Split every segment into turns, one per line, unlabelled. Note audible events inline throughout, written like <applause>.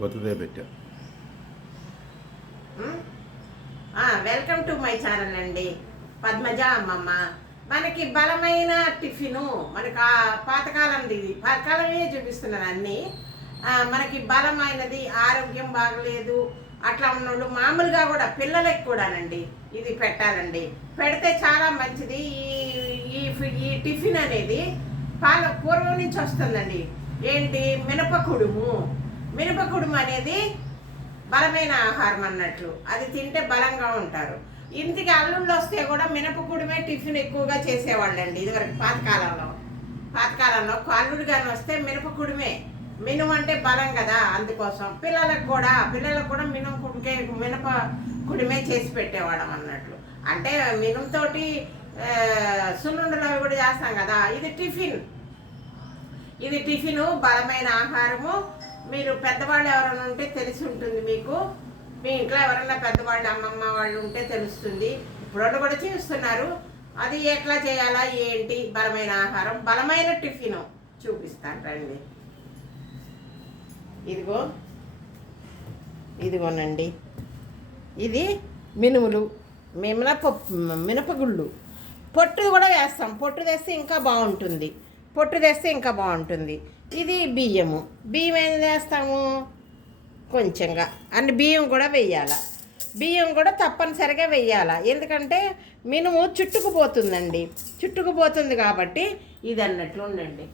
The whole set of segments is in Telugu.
కొత్తదే పెట్టా.
వెల్కమ్ టు మై ఛానల్ అండి. పద్మజ అమ్మమ్మ. మనకి బలమైన టిఫిను మనకు ఆ పాతకాలంది ఇది. పాతకాలమే చూపిస్తున్నాను అన్నీ. మనకి బలమైనది ఆరోగ్యం బాగలేదు. అట్లా ఉన్నోళ్ళు మామూలుగా కూడా పిల్లలకి కూడానండి ఇది పెట్టాలండి. పెడితే చాలా మంచిది. ఈ ఈ ఈ టిఫిన్ అనేది పాల పూర్వం నుంచి వస్తుందండి. ఏంటి? మినపకుడుము మినపకుడుము అనేది బలమైన ఆహారం అన్నట్లు. అది తింటే బలంగా ఉంటారు. ఇంటికి అల్లుళ్ళు వస్తే కూడా మినపకుడిమే టిఫిన్ ఎక్కువగా చేసేవాళ్ళండి ఇదివరకు పాతకాలంలో. పాతకాలంలో అల్లుడు కానీ వస్తే మినపకుడిమే మినుము అంటే బలం కదా అందుకోసం. పిల్లలకు కూడా పిల్లలకు కూడా మినుము కుడికే మినప కుడిమే చేసి పెట్టేవాళ్ళం అన్నట్లు. అంటే మినుముతోటి సున్నుండలు అవి కూడా చేస్తాం కదా. ఇది టిఫిన్. ఇది టిఫిను బలమైన ఆహారము. మీరు పెద్దవాళ్ళు ఎవరైనా ఉంటే తెలిసి ఉంటుంది మీకు. మీ ఇంట్లో ఎవరైనా పెద్దవాళ్ళు అమ్మమ్మ వాళ్ళు ఉంటే తెలుస్తుంది. ఇప్పుడు కూడా చేస్తున్నారు. అది ఎట్లా చేయాలా ఏంటి? బలమైన ఆహారం బలమైన టిఫిన్ చూపిస్తాను రండి. ఇదిగో ఇదిగోనండి. ఇది మినుములు మినప మినపగుళ్ళు. పొట్టు కూడా వేస్తాం. పొట్టు తెస్తే ఇంకా బాగుంటుంది. పొట్టు తెస్తే ఇంకా బాగుంటుంది. ఇది బియ్యము. బియ్యం ఏం చేస్తాము? కొంచెంగా. అన్ని బియ్యం కూడా వెయ్యాల బియ్యం కూడా తప్పనిసరిగా వెయ్యాల ఎందుకంటే మినుము చుట్టుకుపోతుందండి. చుట్టుకుపోతుంది కాబట్టి ఇది అన్నట్లు ఉండండి.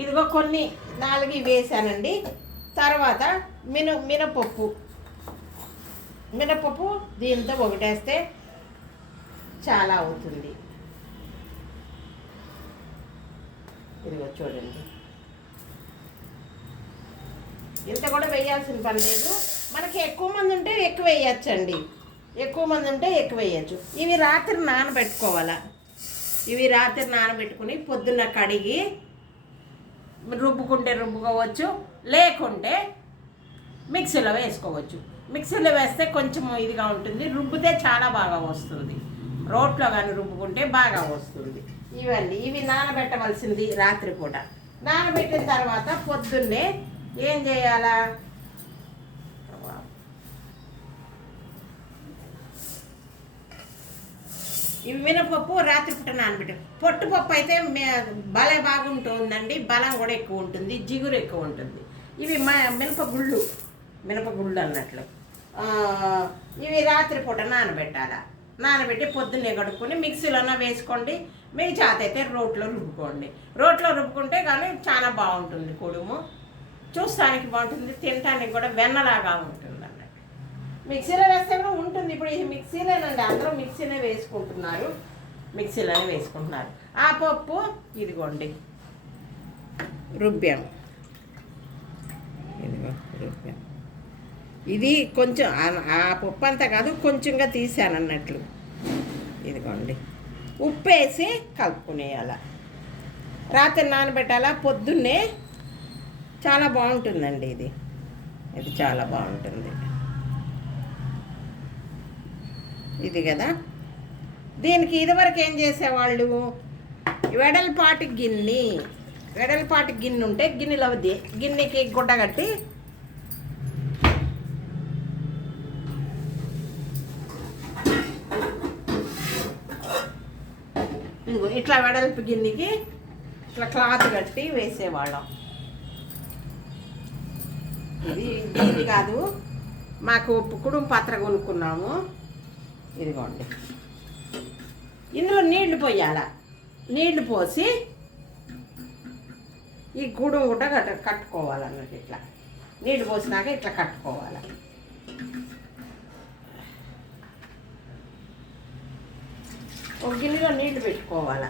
ఇదిగో కొన్ని నాలుగు ఇవి వేసానండి. తర్వాత మిను మినపప్పు. మినపప్పు దీంతో ఒకటేస్తే చాలా అవుతుంది. ఇదిగో చూడండి. ఇంత కూడా వేయాల్సిన పని లేదు. మనకి ఎక్కువ మంది ఉంటే ఎక్కువ వేయచ్చండి. ఎక్కువ మంది ఉంటే ఎక్కువ వేయచ్చు. ఇవి రాత్రి నానబెట్టుకోవాలా? ఇవి రాత్రి నానబెట్టుకుని పొద్దున్న కడిగి రుబ్బుకుంటే రుబ్బుకోవచ్చు. లేకుంటే మిక్సీలో వేసుకోవచ్చు. మిక్సీలో వేస్తే కొంచెం ఇదిగా ఉంటుంది. రుబ్బితే చాలా బాగా వస్తుంది. రోట్లో కానీ రుబ్బుకుంటే బాగా వస్తుంది. ఇవన్నీ ఇవి నానబెట్టవలసింది రాత్రిపూట. నానబెట్టిన తర్వాత పొద్దున్నే ఏం చేయాలా? ఇవి మినపప్పు రాత్రిపూట నానబెట్ట. పొట్టుపప్పు అయితే మే- భలే బాగుంటుందండి. బలం కూడా ఎక్కువ ఉంటుంది జిగురు ఎక్కువ ఉంటుంది. ఇవి మినపగుళ్ళు మినపగుళ్ళు అన్నట్లు. ఇవి రాత్రిపూట నానబెట్టాలా? నానబెట్టి పొద్దున్నే కడుక్కొని మిక్సీలోనే వేసుకోండి. మీ చేత అయితే రోట్లో రుబ్బుకోండి. రోట్లో రుబ్బుకుంటే కానీ చాలా బాగుంటుంది కుడుము. చూస్తానికి బాగుంటుంది తినటానికి కూడా వెన్నలాగా ఉంటుంది అన్నట్టు మిక్సీలో వేస్తే కూడా ఉంటుంది. ఇప్పుడు ఈ మిక్సీలోనండి. అందరూ మిక్సీనే వేసుకుంటున్నారు. మిక్సీలోనే వేసుకుంటున్నారు. ఆ పప్పు ఇదిగోండి. రుబ్బాము. ఇదిగో ఇది కొంచెం ఆ- పప్పు అంతా కాదు కొంచెంగా తీసాను అన్నట్లు. ఇదిగోండి. ఉప్పు వేసి కలుపుకునేయాల. రాత్రి నానబెట్టాలా? పొద్దున్నే. చాలా బాగుంటుందండి ఇది. ఇది చాలా బాగుంటుంది. ఇది కదా. దీనికి ఇదివరకు ఏం చేసేవాళ్ళు? వెడల్పాటి గిన్నె. వెడల్పాటి గిన్నె ఉంటే గిన్నెలో గిన్నెకి గుడ్డ కట్టి ఇట్లా వెడల్పు గిన్నెకి ఇట్లా క్లాత్ కట్టి వేసేవాళ్ళం. ఇది ఇది కాదు మాకు కుడుం పాత్ర కొనుక్కున్నాము. ఇదిగోండి. ఇందులో నీళ్ళు పోయాల? నీళ్ళు పోసి ఈ గుడుం కూడా కట్ట కట్టుకోవాలన్నట్టు ఇట్లా. నీళ్ళు పోసినాక ఇట్లా కట్టుకోవాలి? ఒక గిన్నెలో నీళ్ళు పెట్టుకోవాలి?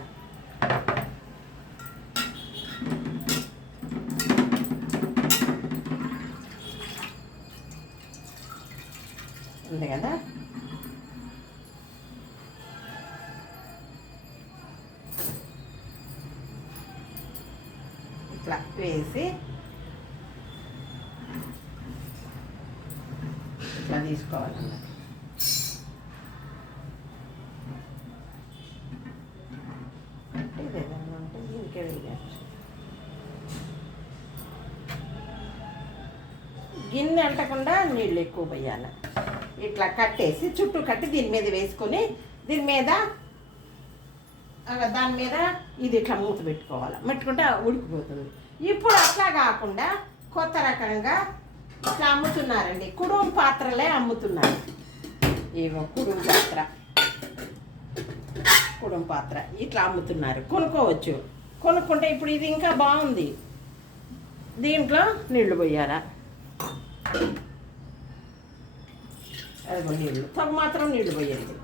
గిన్నె అంటకుండా నీళ్ళు ఎక్కువ పోయాలి. ఇట్లా కట్టేసి చుట్టూ కట్టి దీని మీద వేసుకొని దీని మీద దాని మీద ఇది ఇట్లా మూత పెట్టుకోవాలి. పెట్టుకుంటే ఉడికిపోతుంది. ఇప్పుడు అట్లా కాకుండా కొత్త రకంగా ఇట్లా అమ్ముతున్నారండి. కుడుం పాత్రలే అమ్ముతున్నారు. ఏవో కుడుం పాత్ర. కుడుం పాత్ర. ఇట్లా అమ్ముతున్నారు. కొనుక్కోవచ్చు. కొనుక్కుంటే ఇప్పుడు ఇది ఇంకా బాగుంది. దీంట్లో నీళ్ళు పోయారా అదిగో నీళ్ళు తగు మాత్రం నీళ్ళు పోయండి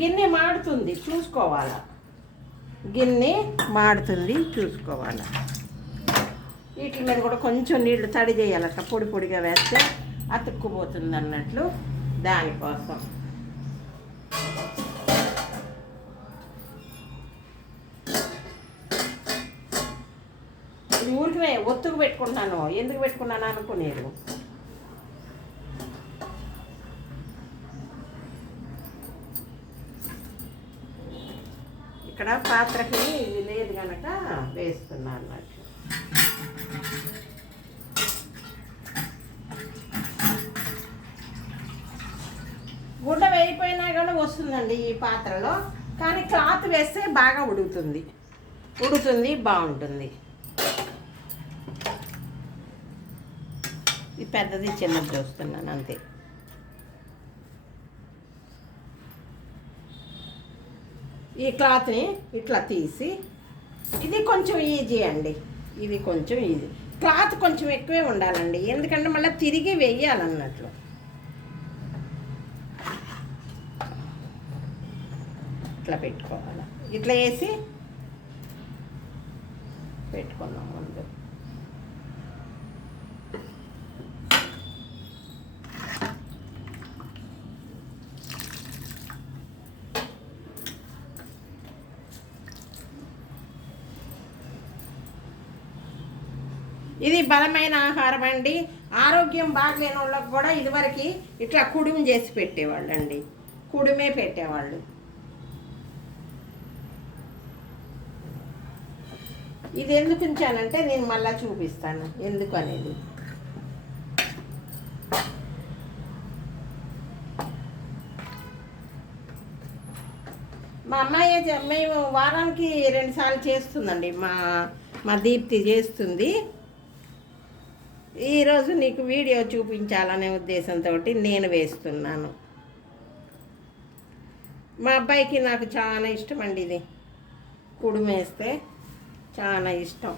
గిన్నె మాడుతుంది చూసుకోవాలా? గిన్నె మాడుతుంది చూసుకోవాలా? వీటి మీద కూడా కొంచెం నీళ్ళు తడి చేయాలట పొడి పొడిగా వేస్తే అతుక్కుపోతుంది అన్నట్లు దానికోసం. ఎందుకు పెట్టుకున్నాను పెట్టుకుంటున్నాను ఎందుకు పెట్టుకున్నాను అనుకునేరు. ఇక్కడ పాత్రకి ఇది లేదు కనుక వేస్తున్నాను అన్నట్టు గుడ్డ వేయిపోయినా కూడా వస్తుందండి ఈ పాత్రలో కానీ క్లాత్ వేస్తే బాగా ఉడుకుతుంది. ఉడుతుంది బాగుంటుంది. పెద్దది చిన్నది చూస్తున్నాను అంతే. ఈ క్లాత్ని ఇట్లా తీసి ఇది కొంచెం ఈజీ అండి. ఇది కొంచెం ఈజీ క్లాత్ కొంచెం ఎక్కువే ఉండాలండి. ఎందుకంటే మళ్ళీ తిరిగి వేయాలన్నట్లు. ఇట్లా పెట్టుకోవాలి. ఇట్లా వేసి పెట్టుకున్నాం ముందు. ఇది బలమైన ఆహారం అండి. ఆరోగ్యం బాగలేని వాళ్ళకి కూడా ఇదివరకు ఇట్లా కుడుము చేసి పెట్టేవాళ్ళు అండి కుడుమే పెట్టేవాళ్ళు. ఇది ఎందుకు ఉంచానంటే నేను మళ్ళా చూపిస్తాను. ఎందుకు అనేది. మా అమ్మాయి మేము వారానికి రెండుసార్లు చేస్తుందండి. మా మా దీప్తి చేస్తుంది. ఈరోజు నీకు వీడియో చూపించాలనే ఉద్దేశంతో నేను వేస్తున్నాను. మా అబ్బాయికి నాకు చాలా ఇష్టం అండి ఇది. కుడుమేస్తే చాలా ఇష్టం.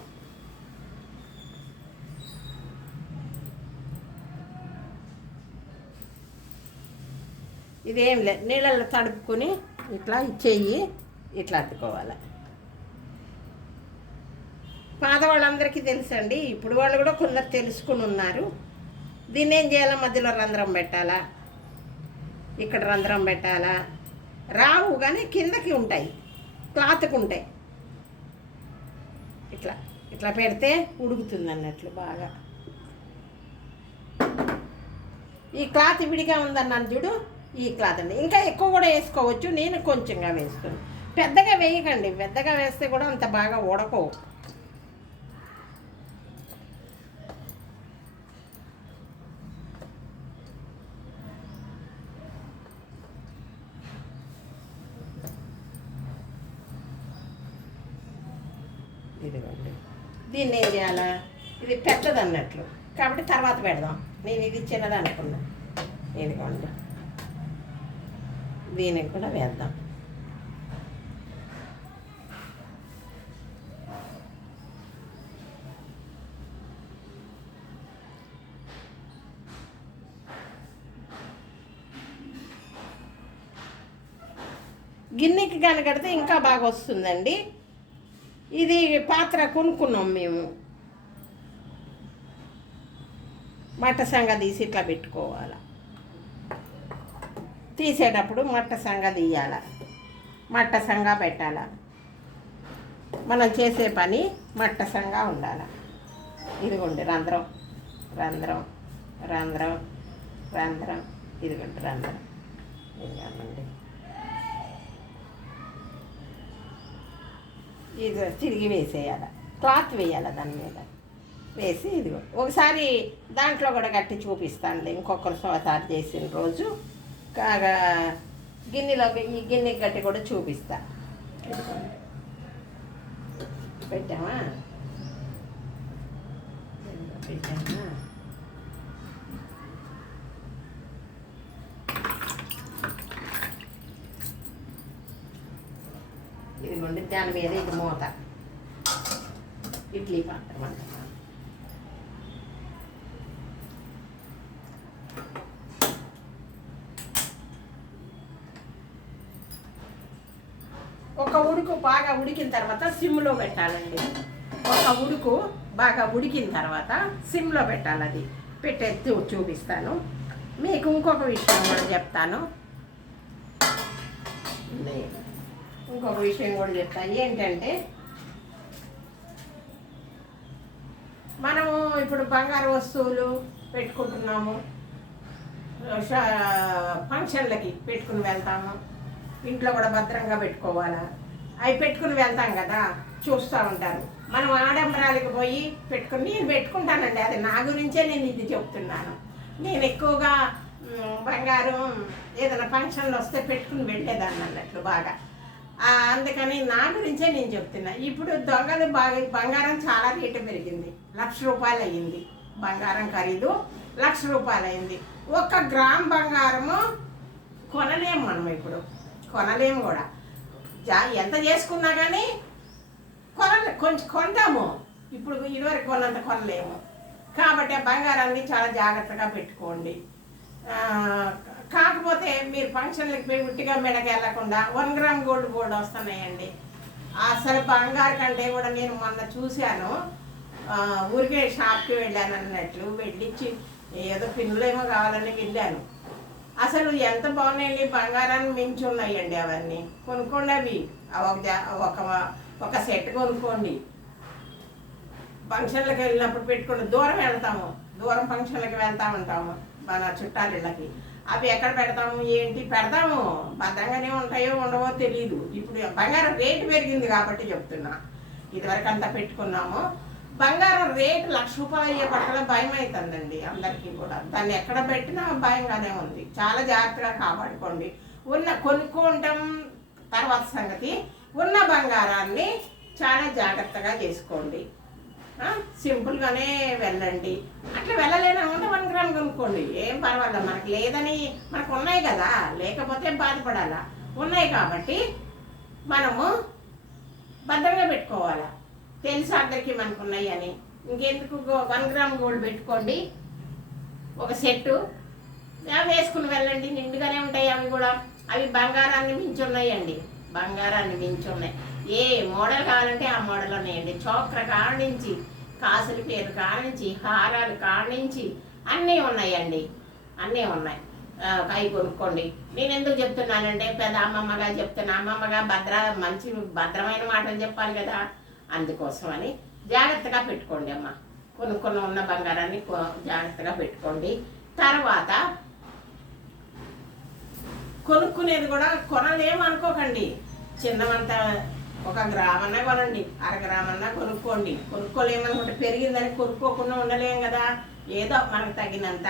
ఇదేం లేదు నీళ్ళల్లో తడుపుకొని ఇట్లా చెయ్యి ఇట్లా అద్దుకోవాలి పాత వాళ్ళందరికీ తెలుసండి. ఇప్పుడు వాళ్ళు కూడా కొందరు తెలుసుకుని ఉన్నారు. దీన్ని ఏం చేయాలా? మధ్యలో రంధ్రం పెట్టాలా? ఇక్కడ రంధ్రం పెట్టాలా? రావు కానీ కిందకి ఉంటాయి. క్లాత్కి ఉంటాయి. ఇట్లా ఇట్లా పెడితే ఉడుకుతుంది అన్నట్లు బాగా. ఈ క్లాత్ విడిగా ఉందన్నాను చూడు. ఈ క్లాత్ అండి. ఇంకా ఎక్కువ కూడా వేసుకోవచ్చు. నేను కొంచెంగా వేస్తున్నాను పెద్దగా వేయకండి. పెద్దగా వేస్తే కూడా అంత బాగా ఉడకవు ఇదిగోండి దీన్ని ఏం చేయాలా? ఇది పెద్దది అన్నట్లు కాబట్టి తర్వాత పెడదాం. నేను ఇది చిన్నది అనుకున్నా ఇదిగోండి. దీనికి కూడా వేద్దాం. గిన్నెకి కనకడితే ఇంకా బాగా వస్తుందండి. ఇది పాత్ర కొనుక్కున్నాం మేము. మట్ట సంగ తీసి ఇట్లా పెట్టుకోవాలి. తీసేటప్పుడు మట్ట సంగ తీయాల. మట్ట సంగ పెట్టాల. మనం చేసే పని మట్ట సంగ ఉండాలి. ఇదిగోండి రంధ్రం. రంధ్రం. రంధ్రం. రంధ్రం. ఇదిగోండి రంధ్రం. ఇదిగోండి. ఇది తిరిగి వేసేయాలి. క్లాత్ వేయాలి దాని మీద. వేసి ఇదిగో. ఒకసారి దాంట్లో కూడా కట్టి చూపిస్తానులే. ఇంకొకరు సోతారు చేసిన రోజు కాగా గిన్నెలో ఈ గిన్నె గట్టి కూడా చూపిస్తా. పెట్టామా పెట్టామా ఇదిగోండి దాని మీద ఇది మూత. ఇడ్లీ పాత్ర అంటాం ఒక ఉడుకు బాగా ఉడికిన తర్వాత సిమ్లో పెట్టాలండి. ఒక ఉడుకు బాగా ఉడికిన తర్వాత సిమ్లో పెట్టాలి అది. పెట్టేసి చూపిస్తాను. మీకు ఇంకొక విషయం కూడా చెప్తాను ఇది. ఇంకొక విషయం కూడా చెప్తాను ఏంటంటే మనము ఇప్పుడు బంగారు వస్తువులు పెట్టుకుంటున్నాము. ఫంక్షన్లకి పెట్టుకుని వెళ్తాము. ఇంట్లో కూడా భద్రంగా పెట్టుకోవాలా? అవి పెట్టుకుని వెళ్తాం కదా చూస్తూ ఉంటారు. మనం ఆడంబరాలకు పోయి పెట్టుకుని నేను పెట్టుకుంటానండి. అది నా గురించే నేను ఇది చెప్తున్నాను. నేను ఎక్కువగా బంగారం ఏదైనా ఫంక్షన్లు వస్తే పెట్టుకుని వెళ్ళేదాన్ని అన్నట్లు బాగా. అందుకని నా గురించే నేను చెప్తున్నా. ఇప్పుడు దొంగలు బాగా బంగారం చాలా రేటు పెరిగింది. లక్ష రూపాయలు అయ్యింది. బంగారం ఖరీదు లక్ష రూపాయలు అయింది ఒక్క గ్రామ్ బంగారము కొనలేము మనం ఇప్పుడు. కొనలేము కూడా. జా ఎంత చేసుకున్నా కానీ కొన కొంచెం కొంటాము. ఇప్పుడు ఇదివరకు కొన్నంత కొనలేము. కాబట్టి ఆ బంగారాన్ని చాలా జాగ్రత్తగా పెట్టుకోండి. కాకపోతే మీరు ఫంక్షన్లకు పోయి ఉట్టిగా మెడకి వెళ్ళకుండా వన్ గ్రామ్ గోల్డ్ బోర్డ్ వస్తున్నాయండి. అసలు బంగారు కంటే కూడా నేను మొన్న చూశాను. ఊరికే షాప్కి వెళ్ళాను అన్నట్లు వెళ్ళిచ్చి ఏదో పిన్నులేమో కావాలని వెళ్ళాను. అసలు ఎంత బాగున్నాయండి బంగారాన్ని మించి ఉన్నాయండి అవన్నీ. కొనుక్కోండి అవి. ఒక ఒక ఒక సెట్ కొనుక్కోండి. ఫంక్షన్లకు వెళ్ళినప్పుడు పెట్టుకుని దూరం వెళ్తాము. దూరం ఫంక్షన్లకు వెళ్తా ఉంటాము మన చుట్టాలిళ్ళకి. అవి ఎక్కడ పెడతాము ఏంటి పెడతాము? భద్రంగానే ఉంటాయో ఉండవో తెలియదు ఇప్పుడు బంగారం రేటు పెరిగింది కాబట్టి చెప్తున్నా. ఇదివరకు అంతా పెట్టుకున్నాము. బంగారం రేటు లక్ష రూపాయలు అయ్యే పట్ల భయం అవుతుందండి అందరికీ కూడా. దాన్ని ఎక్కడ పెట్టినా భయంగానే ఉంది. చాలా జాగ్రత్తగా కాపాడుకోండి. ఉన్న కొనుక్కోవటం తర్వాత సంగతి. ఉన్న బంగారాన్ని చాలా జాగ్రత్తగా చేసుకోండి. సింపుల్గానే వెళ్ళండి. అట్లా వెళ్ళలేని ఉంటే వన్ గ్రామ్ కొనుక్కోండి. ఏం పర్వాలేదు. మనకి లేదని మనకు ఉన్నాయి కదా. లేకపోతే బాధపడాలా? ఉన్నాయి కాబట్టి మనము భద్రంగా పెట్టుకోవాలా? తెలుసు అందరికీ మనకు ఉన్నాయి అని. ఇంకెందుకు గో- వన్ గ్రామ్ గోల్డ్ పెట్టుకోండి. ఒక సెట్టు. వేసుకుని వెళ్ళండి. నిండుగానే ఉంటాయి అవి కూడా. అవి బంగారాన్ని మించి ఉన్నాయండి. బంగారాన్ని మించి ఉన్నాయి. ఏ మోడల్ కావాలంటే ఆ మోడల్ ఉన్నాయండి. చోక్ర నుంచి కాసుల పేరు కానించి హారాలు కానించి అన్నీ ఉన్నాయండి. అన్నీ ఉన్నాయి. ఆ, అవి కొనుక్కోండి. నేను ఎందుకు చెప్తున్నానంటే పెద్ద అమ్మమ్మగా చెప్తున్నా. అమ్మమ్మగా భద్ర మంచి భద్రమైన మాటలు చెప్పాలి కదా. అందుకోసమని జాగ్రత్తగా పెట్టుకోండి అమ్మ. కొనుక్కున్న ఉన్న బంగారాన్ని కొ- జాగ్రత్తగా పెట్టుకోండి. తర్వాత కొనుక్కునేది కూడా కొనలేము అనుకోకండి ఒక గ్రామ్ అన్నా కొనండి అర గ్రామన్నా కొనుక్కోండి. కొనుక్కోలేమనుకుంటే పెరిగిందని కొనుక్కోకుండా ఉండలేం కదా. ఏదో మనకు తగినంత.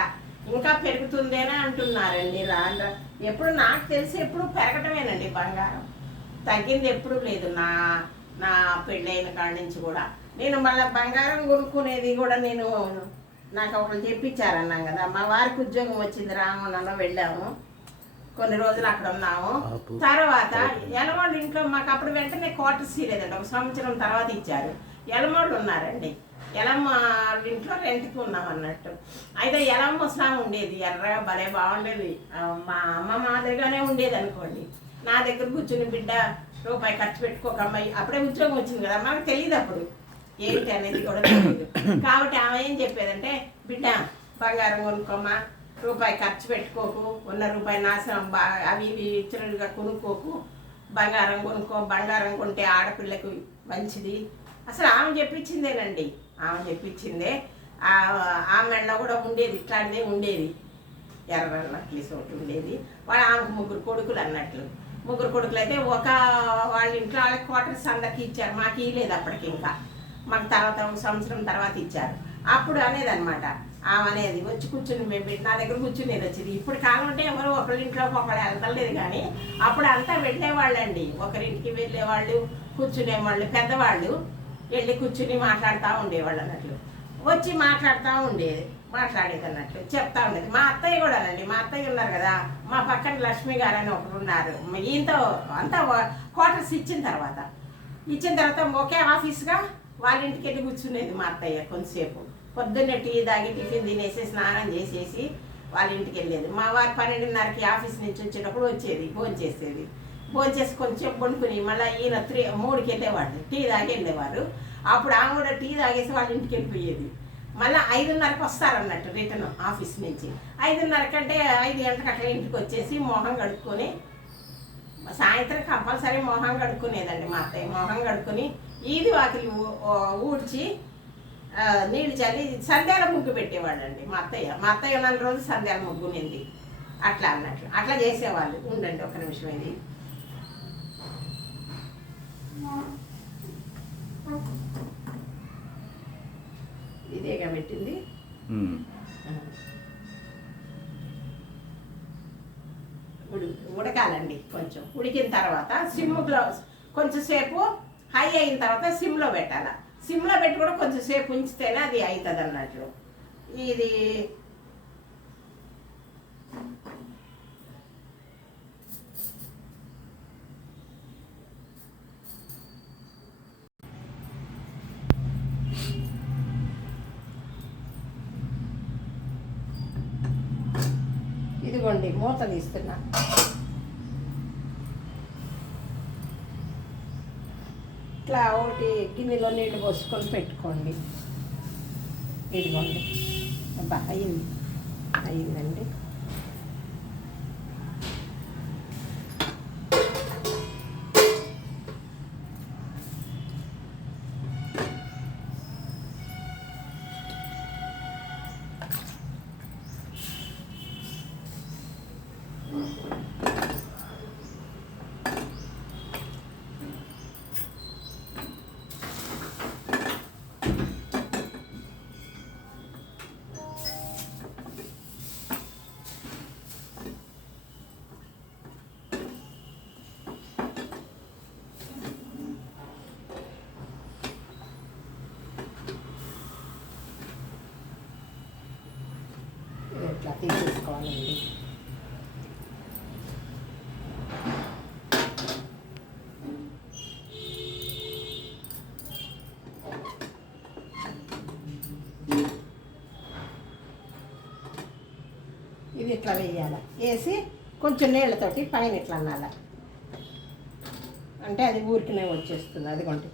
ఇంకా పెరుగుతుందేనా అంటున్నారండి రాండ. ఎప్పుడు నాకు తెలిసి ఎప్పుడు పెరగటమేనండి బంగారం. తగ్గింది ఎప్పుడు లేదు నా నా పెళ్ళైన కాడి నుంచి కూడా. నేను మళ్ళీ బంగారం కొనుక్కునేది కూడా నేను నాకు ఒకరు చెప్పించారన్నాం కదా. మా వారికి ఉద్యోగం వచ్చింది రామన్నలో వెళ్ళాము. కొన్ని రోజులు అక్కడ ఉన్నాము. తర్వాత ఎలమోళ్ళు ఇంట్లో మాకు అప్పుడు వెంటనే క్వార్టర్స్ లేదండి ఒక సంవత్సరం తర్వాత ఇచ్చారు. ఎలమోళ్ళు ఉన్నారండి. ఎలమ్మ వాళ్ళ ఇంట్లో రెంట్కి ఉన్నాం అన్నట్టు. అయితే ఎలమ్మ ముసలాం ఉండేది. ఎర్రగా భలే బాగుండేది. మా అమ్మ మాదిరిగానే ఉండేది అనుకోండి. నా దగ్గర కూర్చుని బిడ్డ రూపాయి ఖర్చు పెట్టుకోక అమ్మాయి అప్పుడే ఉద్యోగం వచ్చింది కదా. మాకు తెలియదు అప్పుడు. ఏంటి అనేది కూడా తెలియదు. <coughs> కాబట్టి ఆమె ఏం చెప్పేదంటే బిడ్డ బంగారం కొనుక్కోమ్మా. రూపాయి ఖర్చు పెట్టుకోకు ఉన్న రూపాయి నాశనం బా అవి ఇవి ఇచ్చినట్టుగా కొనుక్కోకు. బంగారం కొనుక్కో బంగారం కొంటే ఆడపిల్లకు మంచిది. అసలు ఆమె చెప్పించిందేనండి. ఆమె చెప్పించిందే. ఆ- మెడలో కూడా ఉండేది ఇట్లాంటిదే ఉండేది. ఎర్ర నక్లీస్ ఒకటి ఉండేది. వాడు ఆమెకు ముగ్గురు కొడుకులు అన్నట్లు. ముగ్గురు కొడుకులు అయితే ఒక వాళ్ళ ఇంట్లో వాళ్ళకి క్వార్టర్స్ అందరికి ఇచ్చారు. మాకు ఇవ్వలేదు అప్పటికి ఇంకా. మాకు తర్వాత ఒక సంవత్సరం తర్వాత ఇచ్చారు. అప్పుడు అనేది అనమాట ఆమె అనేది వచ్చి కూర్చుని మేము పెట్టి నా దగ్గర కూర్చుని నేను వచ్చింది. ఇప్పుడు కాలం అంటే ఎవరు ఒకరింట్లో ఒకరు వెళ్తలేదు కానీ అప్పుడు అంతా వెళ్ళేవాళ్ళండి. ఒకరింటికి వెళ్ళేవాళ్ళు కూర్చునేవాళ్ళు పెద్దవాళ్ళు వెళ్ళి కూర్చుని మాట్లాడుతూ ఉండేవాళ్ళు అన్నట్లు. వచ్చి మాట్లాడుతూ ఉండేది మాట్లాడేది అన్నట్లు చెప్తా ఉండేది. మా అత్తయ్య కూడా అండి మా అత్తయ్య ఉన్నారు కదా మా పక్కన లక్ష్మి గారు అని ఒకరు ఉన్నారు. ఈయంతో అంతా క్వార్టర్స్ ఇచ్చిన తర్వాత. ఇచ్చిన తర్వాత ఒకే ఆఫీస్గా వాళ్ళ ఇంటికి వెళ్ళి కూర్చునేది మా అత్తయ్య కొంతసేపు. పొద్దున్నే టీ తాగి టిఫిన్ తినేసి స్నానం చేసేసి వాళ్ళ ఇంటికి వెళ్ళేది. మా వారు పన్నెండున్నరకి ఆఫీస్ నుంచి వచ్చేటప్పుడు వచ్చేది ఫోన్ చేసేది. ఫోన్ చేసి కొంచెం వండుకుని మళ్ళీ ఈయన త్రీ మూడుకి వెళ్ళేవాడు టీ తాగి వెళ్ళేవారు. అప్పుడు ఆమె కూడా టీ తాగేసి వాళ్ళ ఇంటికి వెళ్ళిపోయేది. మళ్ళీ ఐదున్నరకు వస్తారన్నట్టు రిటర్న్ ఆఫీస్ నుంచి. ఐదున్నర కంటే ఐదు గంటలకు అట్లా ఇంటికి వచ్చేసి మొహం కడుక్కొని సాయంత్రం కంపల్సరీ మొహం కడుక్కునేదండి మా అత్తయ్య. మొహం కడుక్కొని ఈది వాకిలి ఊడ్చి నీళ్ళు చల్లి సంధ్యాల ముగ్గు పెట్టేవాళ్ళండి. మా అత్తయ్య మా అత్తయ్య ఉన్న రోజు సంధ్యాల ముగ్గు నింది అట్లా అన్నట్లు. అట్లా చేసేవాళ్ళు. ఉండండి ఒక నిమిషం ఇది. ఇదేగా పెట్టింది. ఉడకాలండి కొంచెం. ఉడికిన తర్వాత సిమ్లో కొంచెంసేపు హై అయిన తర్వాత సిమ్లో పెట్టాలి. సిమ్లో పెట్టి కూడా కొంచెంసేపు ఉంచితేనే అది అవుతుంది అన్నట్లు ఇది ఇదిగోండి మూత తీస్తున్నా. ఇట్లా ఒకటి గిన్నెలో నీళ్ళు పోసుకొని పెట్టుకోండి. ఇదిగోండి. అబ్బా అయింది అయిందండి కావాలండి. ఇది ఇట్లా వేయాలి. వేసి కొంచెం నీళ్ళతోటి పైన ఇట్లా అనాలి. అంటే అది ఊరికినే వచ్చేస్తుంది. అది కొంటే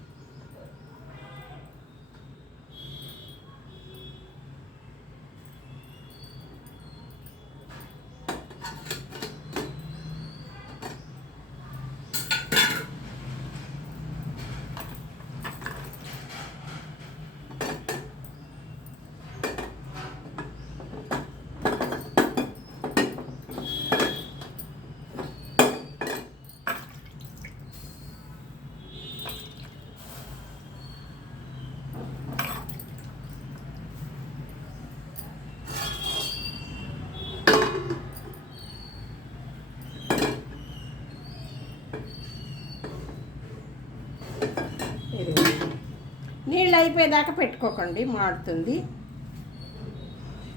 నీళ్ళు అయిపోయేదాకా పెట్టుకోకండి మాడుతుంది.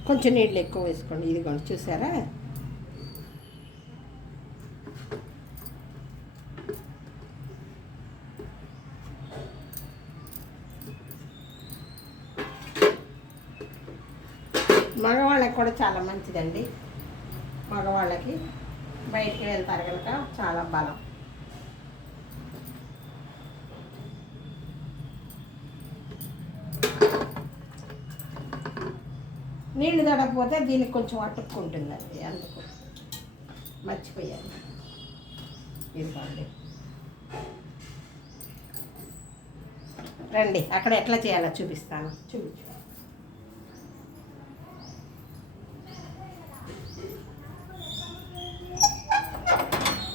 కొంచెం నీళ్ళు ఎక్కువ వేసుకోండి ఇదిగోండి చూసారా? మగవాళ్ళకి కూడా చాలా మంచిదండి. మగవాళ్ళకి బయటికి వెళ్తారు కనుక చాలా బలం. నీళ్ళు తడకపోతే దీనికి కొంచెం అతుక్కుంటుందండి అందుకు మర్చిపోయాను. ఇదిగోండి. రండి అక్కడ ఎట్లా చేయాలో చూపిస్తాను. చూపించు.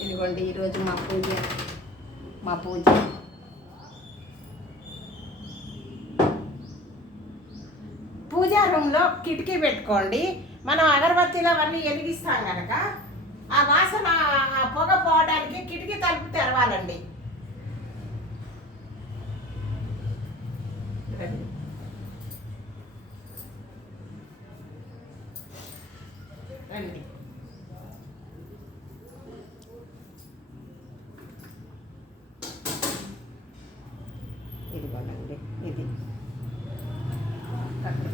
ఇదిగోండి ఈరోజు మా పూజ మా పూజ పూజా రూమ్లో కిటికీ పెట్టుకోండి. మనం అగరబత్తీలు అవన్నీ వెలిగిస్తాం కనుక ఆ వాసన పొగ పోవడానికి కిటికీ తలుపు తెరవాలండి రండి. రండి ఇదిగోనండి ఇది అక్కడ.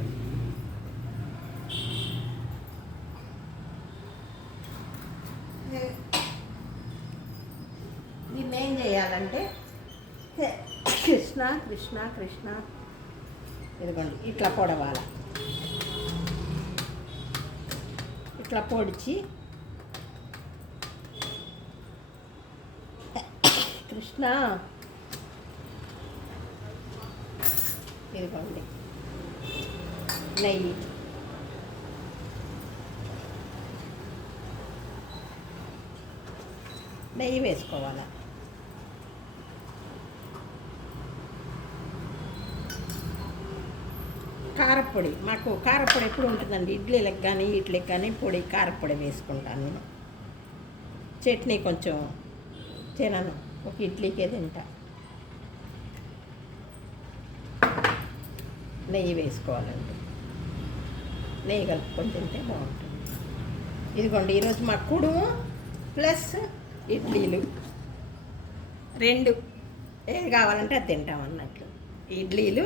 దీన్ని ఏం చేయాలంటే కృష్ణ కృష్ణ కృష్ణ. ఇదిగోండి ఇట్లా పొడవాల. ఇట్లా పొడిచి కృష్ణ. ఇదిగోండి నెయ్యి. నెయ్యి వేసుకోవాలి? కారపొడి. మాకు కారపొడి ఎప్పుడు ఉంటుందండి? ఇడ్లీలకు కానీ ఇడ్లీకి కానీ పొడి కారపొడి వేసుకుంటాను నేను. చట్నీ కొంచెం తినను. ఒక ఇడ్లీకే తింటా. నెయ్యి వేసుకోవాలండి. నెయ్యి కలుపుకొని తింటే బాగుంటుంది. ఇదిగోండి ఈరోజు మా కుడుము ప్లస్ ఇడ్లీలు. రెండు. ఏది కావాలంటే అది తింటాం అన్నట్లు. ఇడ్లీలు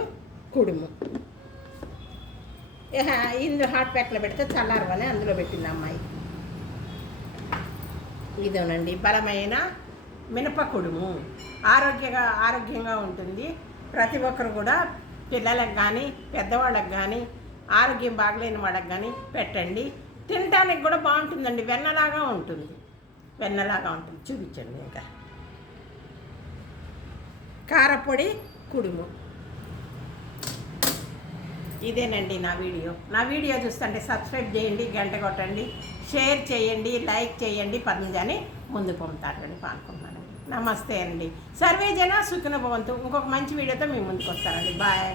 కుడుము. ఇందులో హాట్ ప్యాక్లో పెడితే చల్లారవని అందులో పెట్టింది అమ్మాయి. ఇదేనండి బలమైన మినపకుడుము ఆరోగ్యంగా ఆరోగ్యంగా ఉంటుంది. ప్రతి ఒక్కరు కూడా పిల్లలకు కానీ పెద్దవాళ్ళకి కానీ ఆరోగ్యం బాగలేని వాళ్ళకి కానీ పెట్టండి. తినడానికి కూడా బాగుంటుందండి వెన్నలాగా ఉంటుంది. వెన్నలాగా ఉంటుంది. చూపించండి ఇంకా. కారపొడి కుడుము. ఇదేనండి నా వీడియో. నా వీడియో చూస్తుంటే సబ్స్క్రైబ్ చేయండి గంట కొట్టండి షేర్ చేయండి లైక్ చేయండి పద్మజాని ముందు పంపుతారని పాల్గొన్నాను. నమస్తే అండి. సర్వే జన సుఖన భవంతు. ఇంకొక మంచి వీడియోతో మీ ముందుకు వస్తారండి బాయ్.